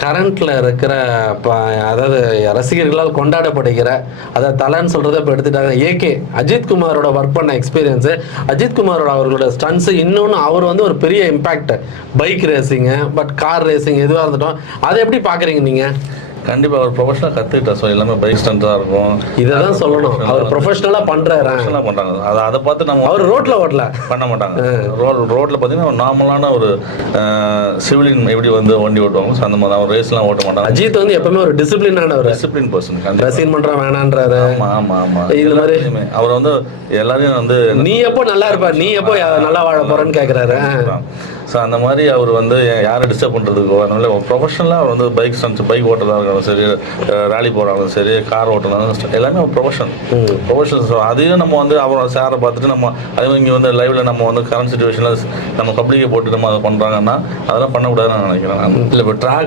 கரண்ட்ல இருக்கிற அதாவது ரசிகர்களால் கொண்டாடப்படுகிற அதை தலைன்னு சொல்றதை இப்போ எடுத்துட்டாங்க. ஏகே அஜித் குமாரோட ஒர்க் பண்ண எக்ஸ்பீரியன்ஸு, அஜித் குமாரோட அவர்களோட ஸ்டன்ஸு, இன்னொன்று அவர் வந்து ஒரு பெரிய impact bike racing, but car racing எதுவாக இருந்துட்டோம். அதை எப்படி பார்க்குறீங்க நீங்கள்? கண்டிப்பாக அவர் ப்ரொஃபஷனலாக கற்றுக்கிட்டா. ஸோ எல்லாமே பைக் ஸ்டண்ட்டாக இருக்கும். இதை தான் சொல்லணும், அவர் ப்ரொஃபஷனலாக பண்ணுறாரு. ப்ரொஃபஷனலாக பண்ணுறாங்க. அதை பார்த்து நம்ம அவர் ரோட்டில் ஓட்டல பண்ண மாட்டாங்க. ரோட்டில் பார்த்தீங்கன்னா ஒரு நார்மலான ஒரு சிவிலியன் எப்படி வந்து வண்டி ஓட்டுவாங்க, ஸோ அந்த மாதிரி அவர் ரேஸ்லாம் ஓட்ட மாட்டாங்க. அஜித் வந்து எப்பவுமே ஒரு டிசிப்ளினான ஒரு டிசிப்ளின் பர்சன். ரசிகன் பண்ணுறான் வேணான்றாரு. ஆமாம் ஆமாம் இது மாதிரி அவர் வந்து எல்லாரையும் வந்து நீ எப்போ நல்லா இருப்பார், நீ எப்போ நல்லா வாழ போறேன்னு கேட்குறாரு. ஸோ அந்த மாதிரி அவர் வந்து யாரை டிஸ்டர்ப் பண்ணுறதுக்கோ அதனால ப்ரொஃபஷனலாக அவர் வந்து பைக் ஸ்டன்ஸ், பைக் ஓட்டுறதா இருந்தாலும் சரி, ரேலி போகிறாலும் சரி, கார் ஓட்டுறதாலும் எல்லாமே ஒரு ப்ரொஃபஷன். ஸோ அதையும் நம்ம வந்து அவர் சாரை பார்த்துட்டு நம்ம அதே மாதிரி இங்கே வந்து லைவில் நம்ம வந்து கரண்ட் சுச்சுவேஷனில் நம்ம பப்ளிக்கை போட்டு நம்ம அதை பண்ணுறாங்கன்னா அதெல்லாம் பண்ணக்கூடாதுன்னு நான் நினைக்கிறேன். இல்லை இப்போ ட்ராக்